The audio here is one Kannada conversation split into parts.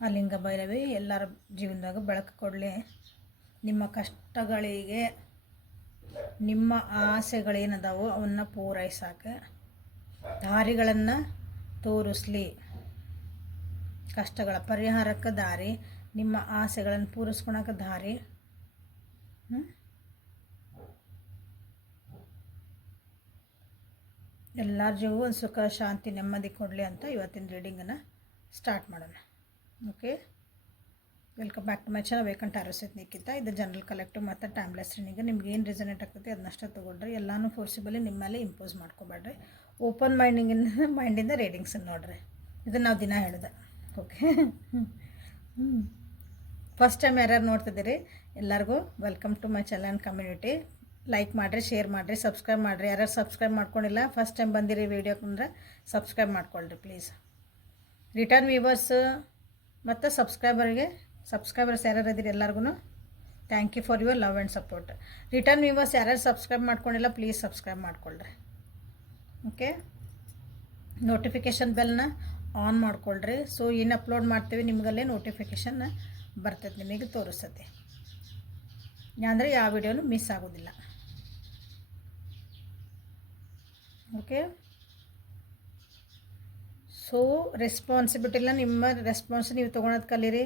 ಆ ಲಿಂಗ ಭೈರವಿ ಎಲ್ಲರ ಜೀವನದಾಗ ಬೆಳಕು ಕೊಡಲಿ. ನಿಮ್ಮ ಕಷ್ಟಗಳಿಗೆ, ನಿಮ್ಮ ಆಸೆಗಳೇನದಾವೋ ಅವನ್ನ ಪೂರೈಸೋಕೆ ದಾರಿಗಳನ್ನು ತೋರಿಸ್ಲಿ. ಕಷ್ಟಗಳ ಪರಿಹಾರಕ್ಕೆ ದಾರಿ, ನಿಮ್ಮ ಆಸೆಗಳನ್ನು ಪೂರೈಸ್ಕೊಳಕ್ಕೆ ದಾರಿ. ಎಲ್ಲರ ಜೀವೂ ಒಂದು ಸುಖ ಶಾಂತಿ ನೆಮ್ಮದಿ ಕೊಡಲಿ ಅಂತ ಇವತ್ತಿನ ರೀಡಿಂಗನ್ನು ಸ್ಟಾರ್ಟ್ ಮಾಡೋಣ. Okay, welcome back to my channel ವೇಕಂಟ್ ಆರೋಸಿತ್ ನಿಖಿತ. ಇದು ಜನರಲ್ ಕಲೆಕ್ಟಿವ್ ಮತ್ತು ಟೈಮ್ಲೆಸ್ ರೀಡಿಂಗ್. ನಿಮ್ಗೆ ಏನು ರಿಸನೇಟ್ ಆಗ್ತೈತಿ ಅದನ್ನಷ್ಟೇ ತೊಗೊಳ್ರಿ. ಎಲ್ಲನೂ ಫೋರ್ಸಿಬಲಿ ನಿಮ್ಮ ಮೇಲೆ ಇಂಪೋಸ್ ಮಾಡ್ಕೊಬೇಡ್ರಿ. ಓಪನ್ ಮೈಂಡಿಂದ ರೀಡಿಂಗ್ಸನ್ನು ನೋಡ್ರಿ. ಇದನ್ನು ನಾವು ದಿನ ಹೇಳಿದೆ. ಓಕೆ, ಫಸ್ಟ್ ಟೈಮ್ ಯಾರ್ಯಾರು ನೋಡ್ತಿದ್ದೀರಿ ಎಲ್ಲರಿಗೂ welcome to my channel and community. Like ಮಾಡಿರಿ, ಶೇರ್ ಮಾಡಿರಿ, ಸಬ್ಸ್ಕ್ರೈಬ್ ಮಾಡಿರಿ. ಯಾರ್ಯಾರು ಸಬ್ಸ್ಕ್ರೈಬ್ ಮಾಡ್ಕೊಂಡಿಲ್ಲ, ಫಸ್ಟ್ ಟೈಮ್ ಬಂದಿರಿ ವೀಡಿಯೋಕ್ಕಂದ್ರೆ ಸಬ್ಸ್ಕ್ರೈಬ್ ಮಾಡ್ಕೊಳ್ರಿ ಪ್ಲೀಸ್. ರಿಟರ್ನ್ ವ್ಯೂವರ್ಸ್ ಮತ್ತು ಸಬ್ಸ್ಕ್ರೈಬರ್ಸ್ ಯಾರ್ಯಾರು ಇದ್ದೀರಿ ಎಲ್ಲರಿಗೂ thank you for your love and support. Return viewers ಯಾರ್ಯಾರು ಸಬ್ಸ್ಕ್ರೈಬ್ ಮಾಡ್ಕೊಂಡಿಲ್ಲ ಪ್ಲೀಸ್ ಸಬ್ಸ್ಕ್ರೈಬ್ ಮಾಡ್ಕೊಳ್ರಿ. ಓಕೆ, ನೋಟಿಫಿಕೇಷನ್ ಬೆಲ್ನ ಆನ್ ಮಾಡ್ಕೊಳ್ರಿ. ಸೊ ಏನು ಅಪ್ಲೋಡ್ ಮಾಡ್ತೀವಿ ನಿಮಗಲ್ಲೇ ನೋಟಿಫಿಕೇಷನ್ ಬರ್ತೈತೆ, ನಿಮಗೆ ತೋರಿಸ್ತೈತಿ. ಅಂದರೆ ಯಾವ ವಿಡಿಯೋನು ಮಿಸ್ ಆಗೋದಿಲ್ಲ. ಓಕೆ, ಸೊ ರೆಸ್ಪಾನ್ಸಿಬಿಲಿಟಿಲ್ಲ, ನಿಮ್ಮ ರೆಸ್ಪಾನ್ಸ್ ನೀವು ತೊಗೊಳೋದು ಕಲೀರಿ.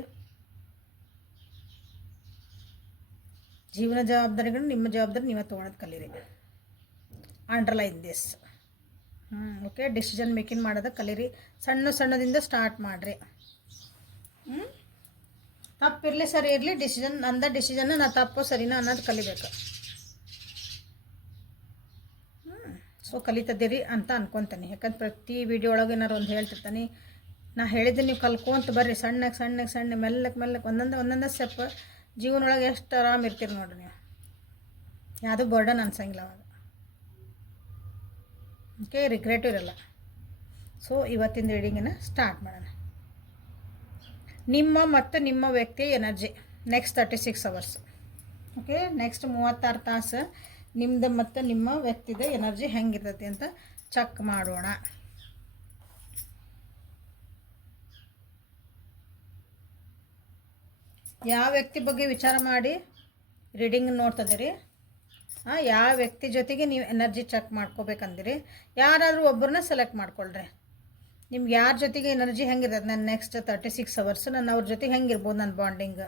ಜೀವನ ಜವಾಬ್ದಾರಿಗಳು ನಿಮ್ಮ ಜವಾಬ್ದಾರಿ ನೀವೇ ತೊಗೊಳೋದು ಕಲೀರಿ. Underline this. Okay, decision making ಮಾಡೋದು ಕಲೀರಿ. ಸಣ್ಣದಿಂದ ಸ್ಟಾರ್ಟ್ ಮಾಡಿರಿ. ತಪ್ಪಿರಲಿ ಸರಿ ಇರಲಿ, ಡಿಸಿಷನ್ನ ನಾ ತಪ್ಪು ಸರಿನಾ ಅನ್ನೋದು ಕಲಿಬೇಕು. ಸೊ ಕಲಿತದ್ದೀರಿ ಅಂತ ಅನ್ಕೊತಾನೆ. ಯಾಕಂದ್ರೆ ಪ್ರತಿ ವಿಡಿಯೋ ಒಳಗೆ ಏನಾರು ಒಂದು ಹೇಳ್ತಿರ್ತಾನೆ. ನಾ ಹೇಳಿದ್ದೀನಿ, ನೀವು ಕಲ್ಕೊಂತ ಬರ್ರಿ. ಸಣ್ಣ ಮೆಲ್ಲಕ್ಕೆ ಒಂದೊಂದೇ ಸ್ಟೆಪ್. ಜೀವನ ಒಳಗೆ ಎಷ್ಟು ಆರಾಮ ಇರ್ತೀರಿ ನೋಡ್ರಿ ನೀವು. ಯಾವುದೂ ಬರ್ಡನ್ ಅನ್ಸಂಗಿಲ್ಲ ಅವಾಗ. ಓಕೆ, ರಿಗ್ರೆಟು ಇರಲ್ಲ. ಸೊ ಇವತ್ತಿನ ರೀಡಿಂಗನ್ನು ಸ್ಟಾರ್ಟ್ ಮಾಡೋಣ. ನಿಮ್ಮ ವ್ಯಕ್ತಿಯ energy next 36 hours. Okay, next 36 ತಾಸು ನಿಮ್ಮದು ಮತ್ತು ನಿಮ್ಮ ವ್ಯಕ್ತಿದ ಎನರ್ಜಿ ಹೆಂಗಿರ್ತೈತಿ ಅಂತ ಚೆಕ್ ಮಾಡೋಣ. ಯಾವ ವ್ಯಕ್ತಿ ಬಗ್ಗೆ ವಿಚಾರ ಮಾಡಿ ರೀಡಿಂಗ್ ನೋಡ್ತಿದ್ದೀರಿ? ಯಾವ ವ್ಯಕ್ತಿ ಜೊತೆಗೆ ನೀವು ಎನರ್ಜಿ ಚೆಕ್ ಮಾಡ್ಕೋಬೇಕಂದಿರಿ? ಯಾರಾದರೂ ಒಬ್ಬರನ್ನ ಸೆಲೆಕ್ಟ್ ಮಾಡ್ಕೊಳ್ರಿ. ನಿಮ್ಗೆ ಯಾರ ಜೊತೆಗೆ ಎನರ್ಜಿ ಹೆಂಗಿರ್ತದೆ ನನ್ನ ನೆಕ್ಸ್ಟ್ 36 ಅವರ್ಸ್, ನಾನು ಅವ್ರ ಜೊತೆಗೆ ಹೆಂಗಿರ್ಬೋದು, ನನ್ನ ಬಾಂಡಿಂಗ್.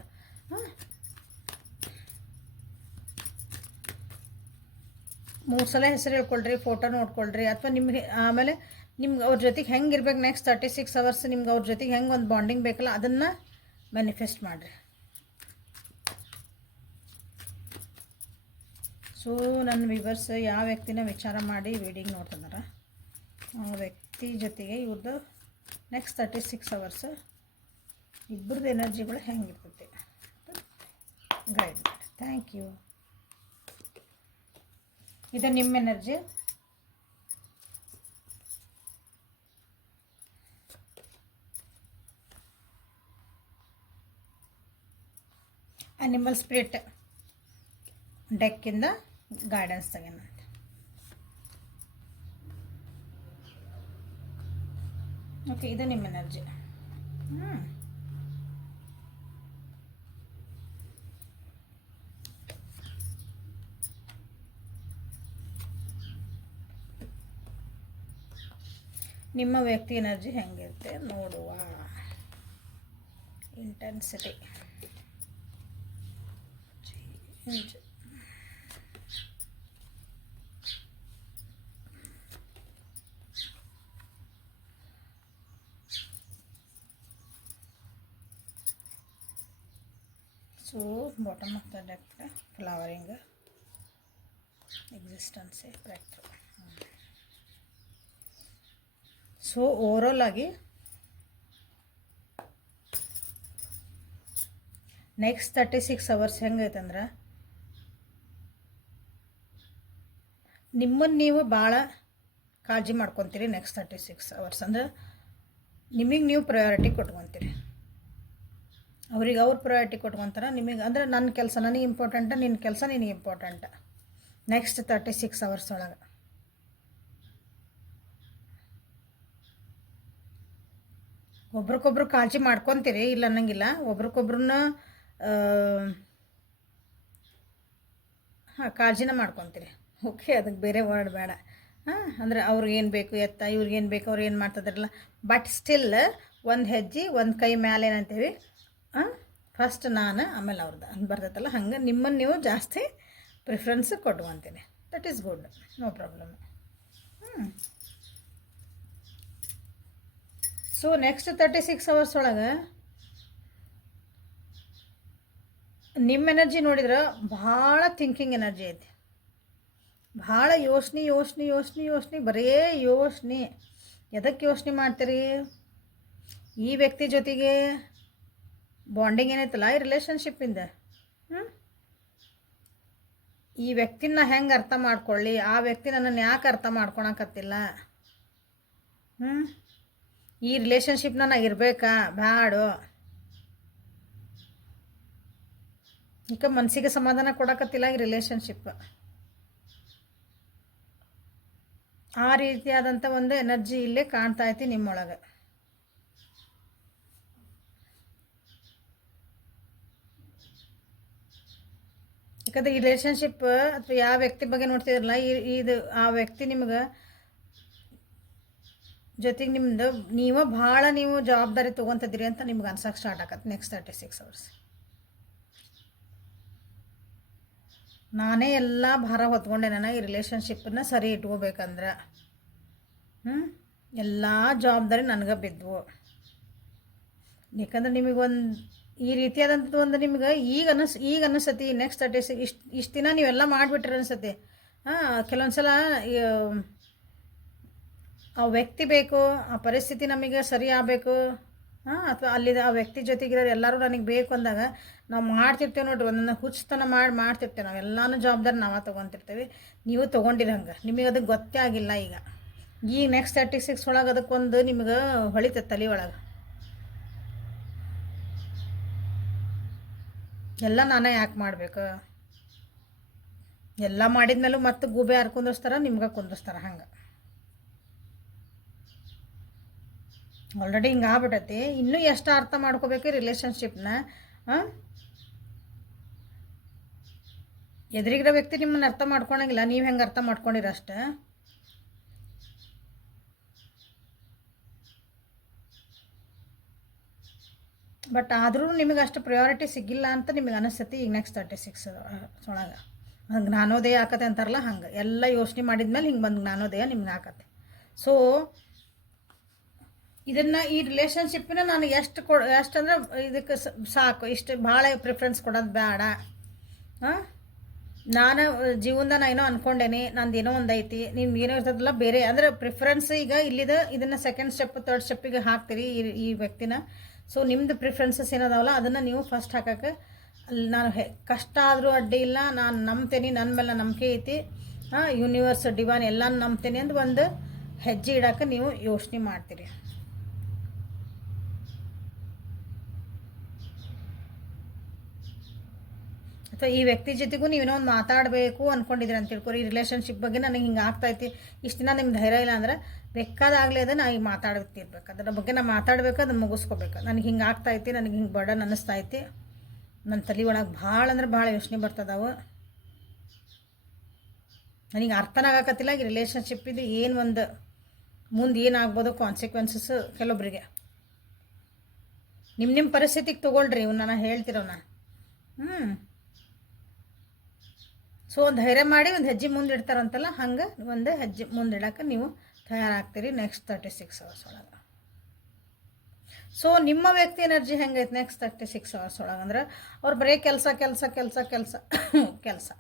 3 ಸಲ ಹೆಸರು ಹೇಳ್ಕೊಳ್ರಿ, ಫೋಟೋ ನೋಡ್ಕೊಳ್ರಿ. ಅಥವಾ ನಿಮ್ಗೆ ಆಮೇಲೆ ನಿಮ್ಗೆ ಅವ್ರ ಜೊತೆಗೆ ಹೆಂಗಿರ್ಬೇಕು ನೆಕ್ಸ್ಟ್ 36 ಅವರ್ಸ್, ನಿಮ್ಗೆ ಅವ್ರ ಜೊತೆಗೆ ಹೆಂಗೆ ಒಂದು ಬಾಂಡಿಂಗ್ ಬೇಕಲ್ಲ ಅದನ್ನು ಮ್ಯಾನಿಫೆಸ್ಟ್ ಮಾಡಿರಿ. ಸೊ ನನ್ನ ವ್ಯೂವರ್ಸ್ ಯಾವ ವ್ಯಕ್ತಿನ ವಿಚಾರ ಮಾಡಿ ರೀಡಿಂಗ್ ನೋಡ್ತಿದಾರ, ಆ ವ್ಯಕ್ತಿ ಜೊತೆಗೆ ಇವ್ರದ್ದು ನೆಕ್ಸ್ಟ್ 36 ಅವರ್ಸ್ ಇಬ್ಬರದ್ದು ಎನರ್ಜಿಗಳು ಹೆಂಗಿರ್ತೈತಿ ಗೈಡ್ ಮಾಡಿ. Thank you. ಇದು ನಿಮ್ಮ ಎನರ್ಜಿ. ಅನಿಮಲ್ ಸ್ಪಿರಿಟ್ ಡೆಕ್ಕಿಂದ ಗೈಡೆನ್ಸ್ ತೆಗೆನ. ಓಕೆ, ಇದು ನಿಮ್ಮ ಎನರ್ಜಿ. ನಿಮ್ಮ ವ್ಯಕ್ತಿ ಎನರ್ಜಿ ಹೆಂಗಿರುತ್ತೆ ನೋಡುವ. Intensity so bottom of the deck flowering existence break through. So overall ಆಗಿ ನೆಕ್ಸ್ಟ್ 36 ಅವರ್ಸ್ ಹೆಂಗೈತಂದ್ರೆ ನಿಮ್ಮನ್ನು ನೀವು ಭಾಳ ಕಾಳಜಿ ಮಾಡ್ಕೊತೀರಿ. ನೆಕ್ಸ್ಟ್ 36 ಅವರ್ಸ್ ಅಂದ್ರೆ ನಿಮಗೆ ನೀವು ಪ್ರಯಾರಿಟಿ ಕೊಟ್ಕೊತೀರಿ, ಅವ್ರಿಗೆ ಅವ್ರು ಪ್ರಯಾರಿಟಿ ಕೊಟ್ಕೊತಾರೆ. ನಿಮಗೆ ಅಂದರೆ ನನ್ನ ಕೆಲಸ ನನಗೆ ಇಂಪಾರ್ಟೆಂಟ, ನಿನ್ನ ಕೆಲಸ ನಿನಗೆ ಇಂಪಾರ್ಟೆಂಟ ನೆಕ್ಸ್ಟ್ 36 ಅವರ್ಸ್ ಒಳಗೆ. ಒಬ್ರಿಗೊಬ್ರು ಕಾಳಜಿ ಮಾಡ್ಕೊತೀರಿ, ಇಲ್ಲ ಅನ್ನಂಗಿಲ್ಲ. ಒಬ್ರಿಗೊಬ್ರನ್ನ ಹಾಂ, ಕಾಳಜಿನ ಮಾಡ್ಕೊತೀರಿ. ಓಕೆ, ಅದಕ್ಕೆ ಬೇರೆ ವರ್ಡ್ ಬೇಡ. ಹಾಂ, ಅಂದರೆ ಅವ್ರಿಗೇನು ಬೇಕು ಎತ್ತ, ಇವ್ರಿಗೇನು ಬೇಕು, ಅವ್ರು ಏನು ಮಾಡ್ತಿದ್ರಲ್ಲ. ಬಟ್ ಸ್ಟಿಲ್ ಒಂದು ಹೆಜ್ಜೆ ಒಂದು ಕೈ ಮೇಲೆ ಏನಂತೀವಿ, ಫಸ್ಟ್ ನಾನು ಆಮೇಲೆ ಅವ್ರದ್ದು ಅಂತ ಬರ್ತೈತಲ್ಲ. ಹಂಗೆ ನಿಮ್ಮನ್ನು ನೀವು ಜಾಸ್ತಿ ಪ್ರಿಫರೆನ್ಸ್ ಕೊಟ್ಕೊತೀನಿ. That is good, no problem. So next 36 hours ಒಳಗೆ ನಿಮ್ಮ ಎನರ್ಜಿ ನೋಡಿದ್ರೆ ಭಾಳ ಥಿಂಕಿಂಗ್ ಎನರ್ಜಿ ಐತಿ. ಭಾಳ ಯೋಚನೆ, ಬರೀ ಯೋಚನೆ. ಎದಕ್ಕೆ ಯೋಚನೆ ಮಾಡ್ತೀರಿ? ಈ ವ್ಯಕ್ತಿ ಜೊತೆಗೆ ಬಾಂಡಿಂಗ್ ಏನೈತಲ್ಲ, ಈ ರಿಲೇಷನ್ಶಿಪ್ಪಿಂದ ಈ ವ್ಯಕ್ತಿನ ಹೆಂಗೆ ಅರ್ಥ ಮಾಡ್ಕೊಳ್ಳಿ, ಆ ವ್ಯಕ್ತಿ ನನ್ನನ್ನು ಯಾಕೆ ಅರ್ಥ ಮಾಡ್ಕೊಳಕತ್ತಿಲ್ಲ, ಈ ರಿಲೇಷನ್ಶಿಪ್ನ ನಾ ಇರಬೇಕಾ ಬ್ಯಾಡೋ, ಈಗ ಮನಸ್ಸಿಗೆ ಸಮಾಧಾನ ಕೊಡಕತ್ತಿಲ್ಲ ಈ ರಿಲೇಷನ್ಶಿಪ್. ಆ ರೀತಿಯಾದಂಥ ಒಂದು ಎನರ್ಜಿ ಇಲ್ಲೇ ಕಾಣ್ತಾ ಐತಿ ನಿಮ್ಮೊಳಗೆ. ಯಾಕಂದ್ರೆ ಈ ರಿಲೇಷನ್ಶಿಪ್ ಅಥವಾ ಯಾವ ವ್ಯಕ್ತಿ ಬಗ್ಗೆ ನೋಡ್ತಿದ್ರಲ್ಲ, ಇದು ಆ ವ್ಯಕ್ತಿ ನಿಮ್ಗೆ ಜೊತೆಗೆ ನಿಮ್ಮದು ನೀವು ಜವಾಬ್ದಾರಿ ತೊಗೊತಿದ್ದೀರಿ ಅಂತ ನಿಮ್ಗೆ ಅನ್ಸಕ್ಕೆ ಸ್ಟಾರ್ಟ್ ಆಗತ್ತೆ. ನೆಕ್ಸ್ಟ್ 36 hours ನಾನೇ ಎಲ್ಲ ಭಾರ ಹೊತ್ಕೊಂಡೆ, ನನಗೆ ಈ ರಿಲೇಷನ್ಶಿಪ್ಪನ್ನ ಸರಿ ಇಟ್ಕೋಬೇಕಂದ್ರೆ ಎಲ್ಲ ಜವಾಬ್ದಾರಿ ನನಗೆ ಬಿದ್ದವು. ಯಾಕಂದ್ರೆ ನಿಮಗೊಂದು ಈ ರೀತಿಯಾದಂಥದ್ದು ಒಂದು ನಿಮ್ಗೆ ಈಗ ಅನ್ನಿಸ್ತತಿ. ನೆಕ್ಸ್ಟ್ 36 ಇಷ್ಟು ದಿನ ನೀವೆಲ್ಲ ಮಾಡಿಬಿಟ್ರೆ ಅನಿಸ್ತತಿ. ಕೆಲವೊಂದು ಸಲ ಆ ವ್ಯಕ್ತಿ ಬೇಕು, ಆ ಪರಿಸ್ಥಿತಿ ನಮಗೆ ಸರಿ ಆಗಬೇಕು, ಅಥವಾ ಅಲ್ಲಿದ ಆ ವ್ಯಕ್ತಿ ಜೊತೆಗಿರೋರು ಎಲ್ಲರೂ ನನಗೆ ಬೇಕು ಅಂದಾಗ ನಾವು ಮಾಡ್ತಿರ್ತೇವೆ ನೋಡ್ರಿ. ಒಂದನ್ನು ಹುಚ್ಚತನ ಮಾಡ್ತಿರ್ತೇವೆ. ನಾವು ಎಲ್ಲನೂ ಜವಾಬ್ದಾರಿ ನಾವು ತೊಗೊತಿರ್ತೇವೆ. ನೀವು ತೊಗೊಂಡಿರಂಗೆ ನಿಮಗೆ ಅದಕ್ಕೆ ಗೊತ್ತೇ ಆಗಿಲ್ಲ. ಈಗ ನೆಕ್ಸ್ಟ್ 36 ಒಳಗೆ ಅದಕ್ಕೊಂದು ನಿಮ್ಗೆ ಹೊಳಿತದೆ ತಲೆ ಒಳಗೆ. ಎಲ್ಲ ನಾನೇ ಯಾಕೆ ಮಾಡಬೇಕು, ಎಲ್ಲ ಮಾಡಿದ್ಮೇಲೂ ಮತ್ತೆ ಗೂಬೆ ಯಾರು ಕುಂದಿಸ್ತಾರ, ನಿಮ್ಗೆ ಕುಂದಿಸ್ತಾರ. ಹಂಗೆ ಆಲ್ರೆಡಿ ಹಿಂಗೆ ಆಗ್ಬಿಟ್ಟೈತಿ. ಇನ್ನೂ ಎಷ್ಟು ಅರ್ಥ ಮಾಡ್ಕೋಬೇಕು ರಿಲೇಷನ್ಶಿಪ್ನ. ಎದುರಿಗಿರೋ ವ್ಯಕ್ತಿ ನಿಮ್ಮನ್ನು ಅರ್ಥ ಮಾಡ್ಕೊಳಂಗಿಲ್ಲ, ನೀವು ಹೆಂಗೆ ಅರ್ಥ ಮಾಡ್ಕೊಂಡಿರಷ್ಟೆ. ಬಟ್ ಆದರೂ ನಿಮಗೆ ಅಷ್ಟು ಪ್ರಯಾರಿಟಿ ಸಿಗ್ಗಿಲ್ಲ ಅಂತ ನಿಮಗೆ ಅನಿಸ್ತೈತಿ. ಈಗ ನೆಕ್ಸ್ಟ್ 36 ಒಳಗೆ ಹಂಗೆ ಜ್ಞಾನೋದಯ ಆಕತೆ ಅಂತಾರಲ್ಲ, ಹಂಗೆ ಎಲ್ಲ ಯೋಚನೆ ಮಾಡಿದ್ಮೇಲೆ ಹಿಂಗೆ ಬಂದು ಜ್ಞಾನೋದಯ ನಿಮ್ಗೆ ಆಕತ್ತೆ. ಸೊ ಇದನ್ನು ಈ ರಿಲೇಷನ್ಶಿಪ್ಪಿನ ನಾನು ಎಷ್ಟು ಅಂದ್ರೆ ಇದಕ್ಕೆ ಸಾಕು, ಇಷ್ಟು ಭಾಳ ಪ್ರಿಫರೆನ್ಸ್ ಕೊಡೋದು ಬೇಡ. ನಾನು ಜೀವನದ ಏನೋ ಅಂದ್ಕೊಂಡೇನಿ, ನಂದು ಏನೋ ಒಂದು ಐತಿ, ನಿಮ್ಗೆ ಏನೋ ಇರ್ತದಲ್ಲ ಬೇರೆ ಅಂದರೆ ಪ್ರಿಫರೆನ್ಸ್. ಈಗ ಇದನ್ನು ಸೆಕೆಂಡ್ ಸ್ಟೆಪ್ ಥರ್ಡ್ ಸ್ಟೆಪ್ಪಿಗೆ ಹಾಕ್ತೀರಿ ಈ ವ್ಯಕ್ತಿನ. ಸೊ ನಿಮ್ಮದು ಪ್ರಿಫರೆನ್ಸಸ್ ಏನದಾವಲ್ಲ ಅದನ್ನು ನೀವು ಫಸ್ಟ್ ಹಾಕೋಕ್ಕೆ, ಅಲ್ಲಿ ನಾನು ಕಷ್ಟ ಆದರೂ ಅಡ್ಡಿ ಇಲ್ಲ, ನಾನು ನಂಬ್ತೇನೆ, ನನ್ನ ಮೇಲೆ ನಂಬಿಕೆ ಐತಿ, ಯೂನಿವರ್ಸ್ ಡಿವೈನ್ ಎಲ್ಲನೂ ನಂಬ್ತೇನೆ ಅಂತ ಒಂದು ಹೆಜ್ಜೆ ಇಡೋಕೆ ನೀವು ಯೋಚನೆ ಮಾಡ್ತೀರಿ. ಅಥವಾ ಈ ವ್ಯಕ್ತಿ ಜೊತೆಗೂ ನೀವೇನೋ ಒಂದು ಮಾತಾಡಬೇಕು ಅಂದ್ಕೊಂಡಿದ್ದೀರಿ ಅಂತ ತಿಳ್ಕೊರಿ. ಈ ರಿಲೇಷನ್ಶಿಪ್ ಬಗ್ಗೆ ನನಗೆ ಹಿಂಗೆ ಆಗ್ತಾಯಿತಿ, ಇಷ್ಟು ದಿನ ನಿಮ್ಗೆ ಧೈರ್ಯ ಇಲ್ಲ ಅಂದ್ರೆ ಬೇಕಾದಾಗಲೇ ಅದು ನಾ ಈಗ ಮಾತಾಡ್ತಿರ್ಬೇಕು, ಅದರ ಬಗ್ಗೆ ನಾನು ಮಾತಾಡಬೇಕು, ಅದನ್ನು ಮುಗಿಸ್ಕೋಬೇಕು. ನನಗೆ ಹಿಂಗೆ ಆಗ್ತಾಯಿತಿ, ನನಗೆ ಹಿಂಗೆ ಬರ್ಡನ್ ಅನ್ನಿಸ್ತೈತಿ, ನನ್ನ ತಲೆ ಒಳಗೆ ಭಾಳ ಅಂದ್ರೆ ಭಾಳ ಯೋಚನೆ ಬರ್ತದಾವು, ನನಗೆ ಅರ್ಥನಾಗಕತ್ತಿಲ್ಲ ಈ ರಿಲೇಷನ್ಶಿಪ್ಪಿದು ಏನು ಒಂದು ಮುಂದೆ ಏನಾಗ್ಬೋದು ಕಾನ್ಸಿಕ್ವೆನ್ಸಸ್. ಕೆಲವೊಬ್ಬರಿಗೆ ನಿಮ್ಮ ಪರಿಸ್ಥಿತಿಗೆ ತೊಗೊಳ್ರಿ, ಇವನ್ನ ನಾನು ಹೇಳ್ತಿರೋಣ. ಸೊ ಒಂದು ಧೈರ್ಯ ಮಾಡಿ ಒಂದು ಹೆಜ್ಜೆ ಮುಂದೆ ಇಡ್ತಾರಂತಲ್ಲ, ಹಂಗೆ ಒಂದು ಹೆಜ್ಜೆ ಮುಂದಿಡೋಕೆ ನೀವು ತಯಾರಾಗ್ತೀರಿ ನೆಕ್ಸ್ಟ್ 36 hours ಒಳಗೆ. ಸೊ ನಿಮ್ಮ ವ್ಯಕ್ತಿ ಎನರ್ಜಿ ಹೆಂಗೈತೆ ನೆಕ್ಸ್ಟ್ 36 hours ಒಳಗೆ ಅಂದ್ರೆ, ಅವ್ರು ಬರೀ ಕೆಲಸ ಕೆಲಸ ಕೆಲಸ ಕೆಲಸ ಕೆಲಸ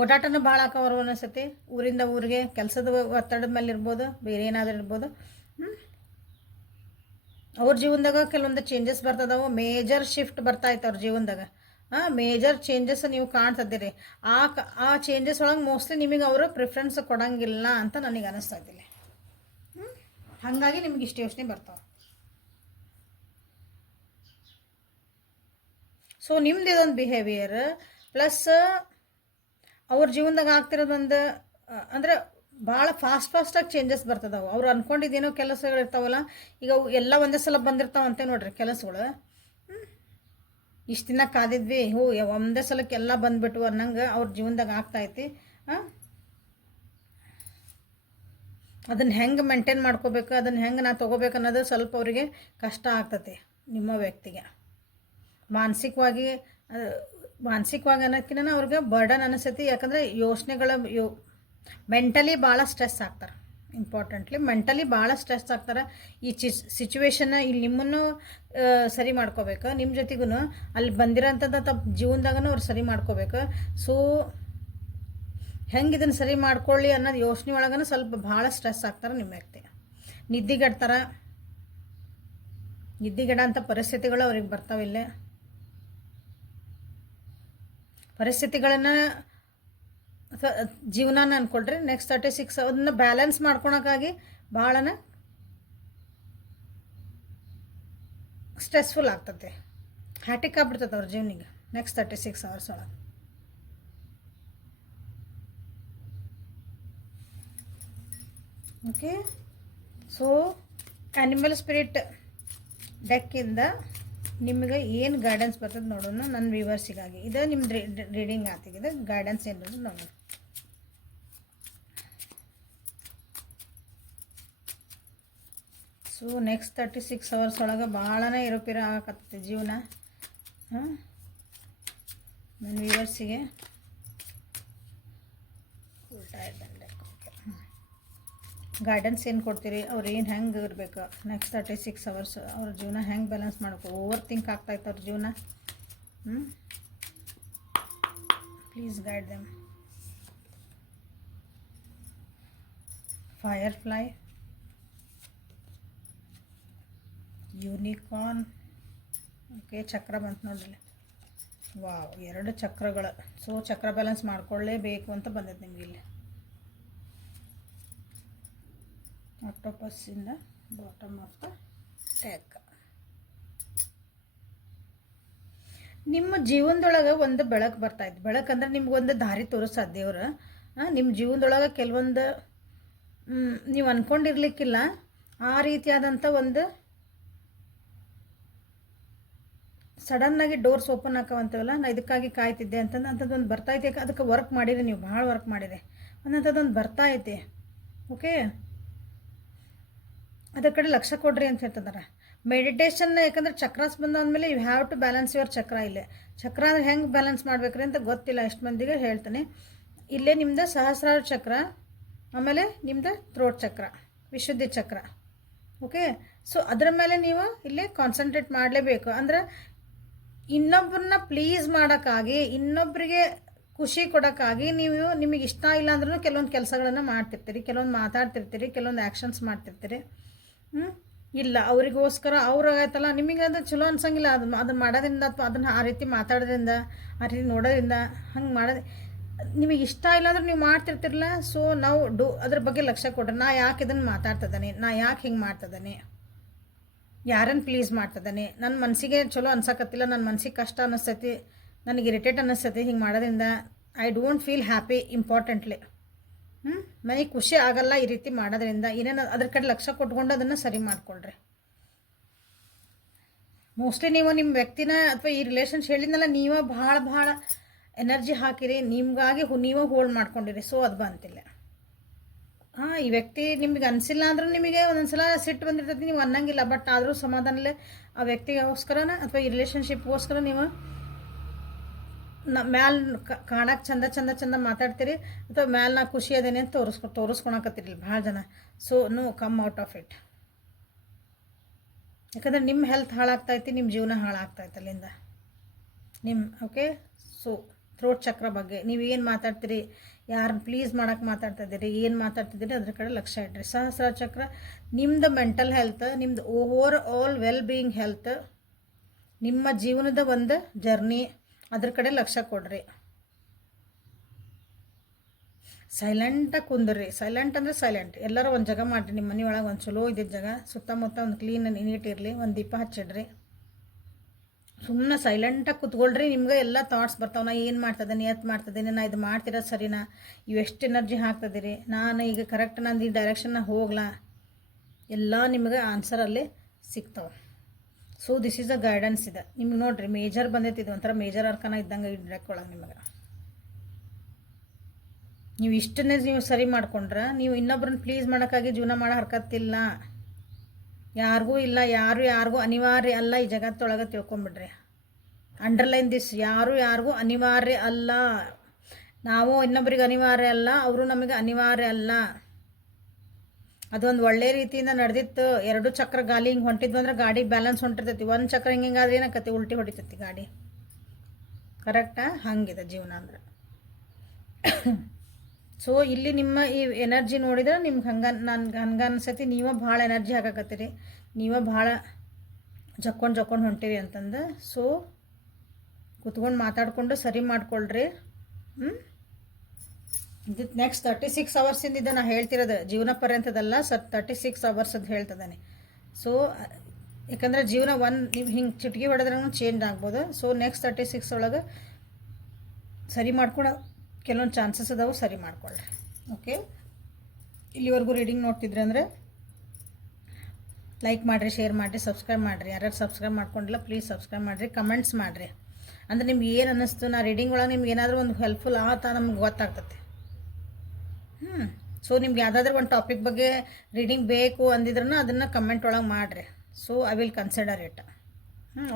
ಓಡಾಟನೂ ಭಾಳ ಹಾಕೋರು ಅನಿಸ್ತೈತಿ. ಊರಿಂದ ಊರಿಗೆ ಕೆಲಸದ ಒತ್ತಡದ ಮೇಲೆ ಇರ್ಬೋದು, ಬೇರೆ ಏನಾದರೂ ಇರ್ಬೋದು. ಅವ್ರ ಜೀವನದಾಗ ಕೆಲವೊಂದು ಚೇಂಜಸ್ ಬರ್ತದವು, ಮೇಜರ್ ಶಿಫ್ಟ್ ಬರ್ತಾಯಿತ್ತು ಅವ್ರ ಜೀವನದಾಗ. ಮೇಜರ್ ಚೇಂಜಸ್ ನೀವು ಕಾಣ್ತಿದ್ದೀರಿ. ಆ ಚೇಂಜಸ್ ಒಳಗೆ ಮೋಸ್ಟ್ಲಿ ನಿಮಗೆ ಅವರು ಪ್ರಿಫರೆನ್ಸ್ ಕೊಡೋಂಗಿಲ್ಲ ಅಂತ ನನಗೆ ಅನ್ನಿಸ್ತಾ ಇದ್ದಿಲ್ಲ. ಹಾಗಾಗಿ ನಿಮ್ಗೆ ಇಷ್ಟು ಯೋಚನೆ ಬರ್ತಾವೆ. ಸೊ ನಿಮ್ದು ಇದೊಂದು ಬಿಹೇವಿಯರ್ ಪ್ಲಸ್ ಅವ್ರ ಜೀವನದಾಗ ಆಗ್ತಿರೋದೊಂದು ಅಂದರೆ ಭಾಳ ಫಾಸ್ಟಾಗಿ ಚೇಂಜಸ್ ಬರ್ತದವು. ಅವ್ರು ಅಂದ್ಕೊಂಡಿದ್ದೇನೋ ಕೆಲಸಗಳಿರ್ತಾವಲ್ಲ, ಈಗ ಅವು ಎಲ್ಲ ಒಂದೇ ಸಲ ಬಂದಿರ್ತಾವಂತೆ ನೋಡ್ರಿ ಕೆಲಸಗಳು. ಇಷ್ಟು ದಿನ ಕಾದಿದ್ವಿ, ಒಂದೇ ಸಲಕ್ಕೆ ಎಲ್ಲ ಬಂದುಬಿಟ್ಟು ಅನ್ನಂಗೆ ಅವ್ರ ಜೀವನದಾಗ ಆಗ್ತಾಯಿತಿ. ಅದನ್ನು ಹೆಂಗೆ ಮೇಂಟೈನ್ ಮಾಡ್ಕೋಬೇಕು, ಅದನ್ನು ಹೆಂಗೆ ನಾ ತೊಗೋಬೇಕು ಅನ್ನೋದು ಸ್ವಲ್ಪ ಅವರಿಗೆ ಕಷ್ಟ ಆಗ್ತದೆ. ನಿಮ್ಮ ವ್ಯಕ್ತಿಗೆ ಮಾನಸಿಕವಾಗಿ ಅನ್ನೋದಕ್ಕಿಂತ ಅವ್ರಿಗೆ ಬರ್ಡನ್ ಅನಿಸ್ತೈತಿ. ಯಾಕಂದರೆ ಯೋಚನೆಗಳ ಮೆಂಟಲಿ ಭಾಳ ಸ್ಟ್ರೆಸ್ ಆಗ್ತಾರೆ. ಇಂಪಾರ್ಟೆಂಟ್ಲಿ ಮೆಂಟಲಿ ಭಾಳ ಸ್ಟ್ರೆಸ್ ಆಗ್ತಾರೆ. ಈ ಸಿಚುವೇಶನ್ನ ಇಲ್ಲಿ ನಿಮ್ಮನ್ನು ಸರಿ ಮಾಡ್ಕೋಬೇಕು, ನಿಮ್ಮ ಜೊತೆಗೂ ಅಲ್ಲಿ ಬಂದಿರೋಂಥದ್ದು ತಪ್ಪು ಜೀವನದಾಗೂ ಅವ್ರು ಸರಿ ಮಾಡ್ಕೋಬೇಕು. ಸೊ ಹೆಂಗೆ ಇದನ್ನು ಸರಿ ಮಾಡ್ಕೊಳ್ಳಿ ಅನ್ನೋದು ಯೋಚನೆ ಒಳಗನ ಸ್ವಲ್ಪ ಭಾಳ ಸ್ಟ್ರೆಸ್ ಆಗ್ತಾರೆ ನಿಮ್ಮ ವ್ಯಕ್ತಿ. ನಿದ್ದಿಗೆಡ ಅಂಥ ಪರಿಸ್ಥಿತಿಗಳು ಅವ್ರಿಗೆ ಬರ್ತಾವಿಲ್ಲ. ಪರಿಸ್ಥಿತಿಗಳನ್ನು ಅಥವಾ ಜೀವನಾನ ಅಂದ್ಕೊಳ್ರಿ. ನೆಕ್ಸ್ಟ್ 36 ಅದನ್ನ ಬ್ಯಾಲೆನ್ಸ್ ಮಾಡ್ಕೊಳಕ್ಕಾಗಿ ಭಾಳನ ಸ್ಟ್ರೆಸ್ಫುಲ್ ಆಗ್ತದೆ, ಹ್ಯಾಟಿಕ್ ಆಗ್ಬಿಡ್ತದೆ ಅವ್ರ ಜೀವನಿಗೆ ನೆಕ್ಸ್ಟ್ 36 ಅವರ್ಸ್ ಒಳಗೆ. ಓಕೆ, ಸೊ ಆ್ಯನಿಮಲ್ ಸ್ಪಿರಿಟ್ ಡೆಕ್ಕಿಂದ ನಿಮಗೆ ಏನು ಗೈಡೆನ್ಸ್ ಬರ್ತದೆ ನೋಡೋಣ ನನ್ನ ವ್ಯೂವರ್ಸಿಗಾಗಿ. ಇದು ನಿಮ್ದು ರೀಡಿಂಗ್ ಆಗ್ತಿದೆ, ಗೈಡೆನ್ಸ್ ಏನಿರೋದು ನೋಡೋಣ. ಸೊ ನೆಕ್ಸ್ಟ್ 36 ಅವರ್ಸ್ ಒಳಗೆ ಭಾಳನೇ ಏರುಪೇರು ಆಗಕತ್ತೈತೆ ಜೀವನ. ನನ್ನ ವ್ಯೂವರ್ಸಿಗೆ ಉಲ್ಟಾ ಇದ್ದಂಗೆ ಗೈಡೆನ್ಸ್ ಏನು ಕೊಡ್ತೀರಿ, ಅವ್ರು ಏನು ಹೆಂಗೆ ಇರಬೇಕು ನೆಕ್ಸ್ಟ್ 36 ಅವರ್ಸ್, ಅವ್ರ ಜೀವನ ಹೆಂಗೆ ಬ್ಯಾಲೆನ್ಸ್ ಮಾಡ್ಕೊ. ಓವರ್ ಥಿಂಕ್ ಆಗ್ತಾಯಿತ್ತು ಅವ್ರ ಜೀವನ. Please guide them. Firefly, unicorn. Okay, ಚಕ್ರ ಬಂತು ನೋಡ್ರಿ. ವಾವ್, 2 ಚಕ್ರಗಳು. ಸೊ ಚಕ್ರ ಬ್ಯಾಲೆನ್ಸ್ ಮಾಡ್ಕೊಳ್ಳೇಬೇಕು ಅಂತ ಬಂದೈತೆ ನಿಮಗೆ ಇಲ್ಲಿ. Octopus in the bottom of the deck. ನಿಮ್ಮ ಜೀವನದೊಳಗೆ ಒಂದು ಬೆಳಕು ಬರ್ತಾಯಿತ್ತು. ಬೆಳಕಂದ್ರೆ ನಿಮ್ಗೊಂದು ದಾರಿ ತೋರಿಸ್ತಾರೆ ದೇವ್ರು. ನಿಮ್ಮ ಜೀವನದೊಳಗೆ ಕೆಲವೊಂದು ನೀವು ಅಂದ್ಕೊಂಡಿರ್ಲಿಕ್ಕಿಲ್ಲ ಆ ರೀತಿಯಾದಂಥ ಒಂದು ಸಡನ್ನಾಗಿ ಡೋರ್ಸ್ ಓಪನ್ ಹಾಕವಂತವಲ್ಲ, ನಾ ಇದಕ್ಕಾಗಿ ಕಾಯ್ತಿದ್ದೆ ಅಂತಂದು ಅಂಥದ್ದೊಂದು ಬರ್ತಾಯಿದೆ. ಅದಕ್ಕೆ ವರ್ಕ್ ಮಾಡಿರಿ, ನೀವು ಭಾಳ ವರ್ಕ್ ಮಾಡಿರಿ, ಅನ್ನೋಂಥದ್ದೊಂದು ಬರ್ತಾಯಿದೆ. ಓಕೆ, ಅದ್ರ ಕಡೆ ಲಕ್ಷ್ಯ ಕೊಡ್ರಿ ಅಂತ ಹೇಳ್ತಿದ್ದಾರೆ. ಮೆಡಿಟೇಷನ್, ಯಾಕಂದ್ರೆ ಚಕ್ರಾಸ್ ಬಂದಾದ್ಮೇಲೆ you have to balance your chakra. ಇಲ್ಲೇ ಚಕ್ರ ಅಂದರೆ ಹೆಂಗೆ ಬ್ಯಾಲೆನ್ಸ್ ಮಾಡ್ಬೇಕ್ರಿ ಅಂತ ಗೊತ್ತಿಲ್ಲ ಎಷ್ಟು ಮಂದಿಗೆ ಹೇಳ್ತಾನೆ. ಇಲ್ಲೇ ನಿಮ್ದು ಸಹಸ್ರಾರ ಚಕ್ರ, ಆಮೇಲೆ ನಿಮ್ದು ಥ್ರೋಟ್ ಚಕ್ರ, ವಿಶುದ್ಧಿ ಚಕ್ರ. ಓಕೆ, ಸೊ ಅದರ ಮೇಲೆ ನೀವು ಇಲ್ಲಿ ಕಾನ್ಸಂಟ್ರೇಟ್ ಮಾಡಲೇಬೇಕು. ಅಂದ್ರೆ ಇನ್ನೊಬ್ಬರನ್ನ ಪ್ಲೀಸ್ ಮಾಡೋಕ್ಕಾಗಿ, ಇನ್ನೊಬ್ಬರಿಗೆ ಖುಷಿ ಕೊಡೋಕ್ಕಾಗಿ ನೀವು ನಿಮಗೆ ಇಷ್ಟ ಇಲ್ಲ ಅಂದ್ರೂ ಕೆಲವೊಂದು ಕೆಲಸಗಳನ್ನು ಮಾಡ್ತಿರ್ತೀರಿ, ಕೆಲವೊಂದು ಮಾತಾಡ್ತಿರ್ತೀರಿ, ಕೆಲವೊಂದು ಆ್ಯಕ್ಷನ್ಸ್ ಮಾಡ್ತಿರ್ತೀರಿ. ಇಲ್ಲ ಅವರಿಗೋಸ್ಕರ ಅವ್ರಾಗೈತಲ್ಲ ನಿಮಗೆ ಅದು ಚಲೋ ಅನ್ಸಂಗಿಲ್ಲ. ಅದನ್ನು ಮಾಡೋದ್ರಿಂದ ಅಥವಾ ಅದನ್ನು ಆ ರೀತಿ ಮಾತಾಡೋದ್ರಿಂದ, ಆ ರೀತಿ ನೋಡೋದ್ರಿಂದ, ಹಂಗೆ ಮಾಡೋದು ನಿಮಗೆ ಇಷ್ಟ ಇಲ್ಲ ಅಂದ್ರೆ ನೀವು ಮಾಡ್ತಿರ್ತಿರಲ್ಲ. ಸೊ ನಾವು ಅದ್ರ ಬಗ್ಗೆ ಲಕ್ಷ್ಯ ಕೊಡ್ರಿ. ನಾ ಯಾಕೆ ಇದನ್ನು ಮಾತಾಡ್ತಿದ್ದಾನೆ, ನಾ ಯಾಕೆ ಹಿಂಗೆ ಮಾಡ್ತಿದ್ದಾನೆ, ಯಾರನ್ನು ಪ್ಲೀಸ್ ಮಾಡ್ತಿದ್ದಾನೆ, ನನ್ನ ಮನಸ್ಸಿಗೆ ಚಲೋ ಅನ್ಸಕತ್ತಿಲ್ಲ, ನನ್ನ ಮನಸ್ಸಿಗೆ ಕಷ್ಟ ಅನ್ನಿಸ್ತೈತಿ, ನನಗೆ ಇರಿಟೇಟ್ ಅನ್ನಿಸ್ತೈತಿ, ಹಿಂಗೆ ಮಾಡೋದ್ರಿಂದ I don't feel happy. Importantly ನನಗೆ ಖುಷಿ ಆಗಲ್ಲ ಈ ರೀತಿ ಮಾಡೋದ್ರಿಂದ. ಏನೇನು ಅದ್ರ ಕಡೆ ಲಕ್ಷ್ಯ ಕೊಟ್ಕೊಂಡು ಅದನ್ನು ಸರಿ ಮಾಡಿಕೊಳ್ರಿ. ಮೋಸ್ಟ್ಲಿ ನೀವು ನಿಮ್ಮ ವ್ಯಕ್ತಿನ ಅಥವಾ ಈ ರಿಲೇಷನ್ಶಿಪ್ ಹೇಳಿದ್ನಲ್ಲ, ನೀವೇ ಭಾಳ ಎನರ್ಜಿ ಹಾಕಿರಿ, ನಿಮಗಾಗಿ ನೀವೇ ಹೋಲ್ಡ್ ಮಾಡ್ಕೊಂಡಿರಿ. ಸೊ ಅದು ಬಂತಿಲ್ಲ. ಈ ವ್ಯಕ್ತಿ ನಿಮಗೆ ಅನಿಸಿಲ್ಲ ಅಂದ್ರೂ ನಿಮಗೆ ಒಂದೊಂದು ಸಲ ಸಿಟ್ಟು ಬಂದಿರ್ತೈತಿ, ನೀವು ಅನ್ನಂಗಿಲ್ಲ. ಬಟ್ ಆದರೂ ಸಮಾಧಾನಲ್ಲೇ ಆ ವ್ಯಕ್ತಿಗೋಸ್ಕರನ ಅಥವಾ ಈ ರಿಲೇಷನ್ಶಿಪ್ಗೋಸ್ಕರ ನೀವು ಮ್ಯಾಲೆ ಕಾಣಕ್ಕೆ ಚಂದ ಮಾತಾಡ್ತೀರಿ, ಅಥವಾ ಮ್ಯಾಲೆ ನಾ ಖುಷಿ ಅದೇನೆ ಅಂತ ತೋರಿಸ್ಕೊಳಕತ್ತೀರಿ ಭಾಳ ಜನ. So no, come out of it. ಯಾಕಂದರೆ ನಿಮ್ಮ ಹೆಲ್ತ್ ಹಾಳಾಗ್ತೈತಿ, ನಿಮ್ಮ ಜೀವನ ಹಾಳಾಗ್ತೈತೆ ಅಲ್ಲಿಂದ ಓಕೆ. ಸೊ ಥ್ರೋಟ್ ಚಕ್ರ ಬಗ್ಗೆ ನೀವು ಏನು ಮಾತಾಡ್ತೀರಿ, ಯಾರನ್ನ ಪ್ಲೀಸ್ ಮಾಡೋಕ್ಕೆ ಮಾತಾಡ್ತಾಯಿದ್ದೀರಿ, ಏನು ಮಾತಾಡ್ತಿದ್ದೀರಿ ಅದ್ರ ಕಡೆ ಲಕ್ಷ್ಯ ಇಡ್ರಿ. ಸಹಸ್ರ ಚಕ್ರ ನಿಮ್ಮದು ಮೆಂಟಲ್ ಹೆಲ್ತ್, ನಿಮ್ಮದು over all well being health, ನಿಮ್ಮ ಜೀವನದ ಒಂದು ಜರ್ನಿ, ಅದ್ರ ಕಡೆ ಲಕ್ಷ್ಯ ಕೊಡ್ರಿ. ಸೈಲೆಂಟಾಗಿ ಕುಂದ್ರಿ. ಸೈಲೆಂಟ್ ಅಂದರೆ ಸೈಲೆಂಟ್. ಎಲ್ಲರೂ ಒಂದು ಜಾಗ ಮಾಡಿರಿ, ನಿಮ್ಮ ಮನೆಯೊಳಗೆ ಒಂದು ಚಲೋ ಇದ್ದಿದ್ದ ಜಾಗ, ಸುತ್ತಮುತ್ತ ಒಂದು ಕ್ಲೀನ್ ನೀಟ್ ಇರಲಿ, ಒಂದು ದೀಪ ಹಚ್ಚಿಡ್ರಿ. ಸುಮ್ಮನೆ ಸೈಲೆಂಟಾಗಿ ಕುತ್ಕೊಳ್ರಿ. ನಿಮ್ಗೆ ಎಲ್ಲ ಥಾಟ್ಸ್ ಬರ್ತಾವೆ. ನಾ ಏನು ಮಾಡ್ತಿದ್ದೀನಿ, ಮಾಡ್ತಿದ್ದೀನಿ, ನಾ ಇದು ಮಾಡ್ತಿರೋದು ಸರಿನಾ, ಇವು ಎಷ್ಟು ಎನರ್ಜಿ ಹಾಕ್ತಿದ್ದೀರಿ, ನಾನು ಈಗ ಕರೆಕ್ಟ್ ನಂದು ಈ ಡೈರೆಕ್ಷನ್ನ ಹೋಗ್ಲಾ, ಎಲ್ಲ ನಿಮಗೆ ಆನ್ಸರಲ್ಲಿ ಸಿಗ್ತಾವೆ. So this is a guidance ಇದೆ ನಿಮ್ಗೆ. ನೋಡಿರಿ ಮೇಜರ್ ಬಂದೈತಿ, ಇದು ಒಂಥರ ಮೇಜರ್ ಅರ್ಕನ ಇದ್ದಂಗೆ ಈ ಡೆಕ್ ಒಳಗೆ ನಿಮಗೆ. ನೀವು ಇಷ್ಟನ್ನೇ ನೀವು ಸರಿ ಮಾಡ್ಕೊಂಡ್ರೆ ನೀವು ಇನ್ನೊಬ್ರನ್ನ ಪ್ಲೀಸ್ ಮಾಡೋಕ್ಕಾಗಿ ಜೀವನ ಮಾಡೋ ಹರ್ಕತ್ತಿಲ್ಲ. ಯಾರಿಗೂ ಇಲ್ಲ, ಯಾರಿಗೂ ಅನಿವಾರ್ಯ ಅಲ್ಲ ಈ ಜಗತ್ತೊಳಗೆ. ತಿಳ್ಕೊಂಬಿಡ್ರಿ, ಅಂಡರ್ಲೈನ್ ದಿಸ್. ಯಾರಿಗೂ ಅನಿವಾರ್ಯ ಅಲ್ಲ. ನಾವು ಇನ್ನೊಬ್ರಿಗೆ ಅನಿವಾರ್ಯ ಅಲ್ಲ, ಅವರು ನಮಗೆ ಅನಿವಾರ್ಯ ಅಲ್ಲ. ಅದೊಂದು ಒಳ್ಳೆ ರೀತಿಯಿಂದ ನಡೆದಿತ್ತು. 2 ಚಕ್ರ ಗಾಲಿ ಹಿಂಗೆ ಹೊಂಟಿದ್ವು ಅಂದ್ರೆ ಗಾಡಿ ಬ್ಯಾಲೆನ್ಸ್ ಹೊಂಟಿರ್ತೈತಿ. 1 ಚಕ್ರ ಹಿಂಗಾದ್ರೆ ಏನಾಕತಿ, ಉಲ್ಟಿ ಹೊಡಿತೈತಿ ಗಾಡಿ. ಕರೆಕ್ಟಾ? ಹಂಗಿದೆ ಜೀವನ ಅಂದ್ರೆ. ಸೊ ಇಲ್ಲಿ ನಿಮ್ಮ ಈ ಎನರ್ಜಿ ನೋಡಿದ್ರೆ ನಿಮ್ಗೆ ಹಂಗೆ ಅನ್ಸತಿ ನೀವೇ ಭಾಳ ಎನರ್ಜಿ ಹಾಕಕತ್ತೀರಿ, ನೀವೇ ಭಾಳ ಜಕ್ಕೊಂಡು ಹೊಂಟಿರಿ ಅಂತಂದು. ಸೊ ಕುತ್ಕೊಂಡು ಮಾತಾಡಿಕೊಂಡು ಸರಿ ಮಾಡ್ಕೊಳ್ರಿ. ಇದು ನೆಕ್ಸ್ಟ್ 36 ಅವರ್ಸಿಂದ ಇದು ನಾನು ಹೇಳ್ತಿರೋದು, ಜೀವನ ಪರ್ಯಂತದಲ್ಲ ಸರ್, 36 ಅವರ್ಸ್ ಅಂತ ಹೇಳ್ತಿದ್ದಾನೆ. ಸೊ ಯಾಕಂದರೆ ಜೀವನ ನೀವು ಹಿಂಗೆ ಚಿಟಕಿ ಹೊಡೆದ್ರೂ ಚೇಂಜ್ ಆಗ್ಬೋದು. ಸೊ ನೆಕ್ಸ್ಟ್ 36 ಒಳಗೆ ಸರಿ ಮಾಡ್ಕೊಳೋ ಕೆಲವೊಂದು ಚಾನ್ಸಸ್ ಅದಾವೆ, ಸರಿ ಮಾಡ್ಕೊಳ್ಳ್ರಿ. ಓಕೆ, ಇಲ್ಲಿವರೆಗೂ ರೀಡಿಂಗ್ ನೋಡ್ತಿದ್ರಿ ಅಂದರೆ ಲೈಕ್ ಮಾಡಿರಿ, ಶೇರ್ ಮಾಡಿರಿ, ಸಬ್ಸ್ಕ್ರೈಬ್ ಮಾಡಿರಿ. ಯಾರ್ಯಾರು ಸಬ್ಸ್ಕ್ರೈಬ್ ಮಾಡ್ಕೊಂಡಿಲ್ಲ ಪ್ಲೀಸ್ ಸಬ್ಸ್ಕ್ರೈಬ್ ಮಾಡಿರಿ, ಕಮೆಂಟ್ಸ್ ಮಾಡಿರಿ. ಅಂದರೆ ನಿಮ್ಗೆ ಏನು ಅನ್ನಿಸ್ತು, ನಾ ರೀಡಿಂಗ್ ಒಳಗೆ ನಿಮ್ಗೆ ಏನಾದರೂ ಒಂದು ಹೆಲ್ಪ್ಫುಲ್ ಆತ ನಮ್ಗೆ ಗೊತ್ತಾಗ್ತದೆ. ಸೊ ನಿಮ್ಗೆ ಯಾವುದಾದ್ರೂ ಒಂದು ಟಾಪಿಕ್ ಬಗ್ಗೆ ರೀಡಿಂಗ್ ಬೇಕು ಅಂದಿದ್ರೂ ಅದನ್ನು ಕಮೆಂಟ್ ಒಳಗೆ ಮಾಡಿರಿ. So I will consider it.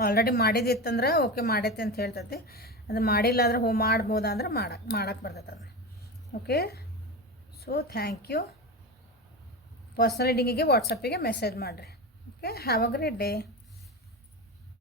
Already ಮಾಡಿದಿತ್ತಂದ್ರೆ ಓಕೆ ಮಾಡೈತೆ ಅಂತ ಹೇಳ್ತೈತಿ. ಅದು ಮಾಡಿಲ್ಲ ಅಂದ್ರೆ ಮಾಡ್ಬೋದಾ ಅಂದ್ರೆ ಮಾಡಕ್ಕೆ ಬರ್ತೈತೆ ಅದು. Okay, so thank you. Personal ರೀಡಿಂಗಿಗೆ ವಾಟ್ಸಪ್ಪಿಗೆ ಮೆಸೇಜ್ ಮಾಡಿರಿ. Okay, have a great day.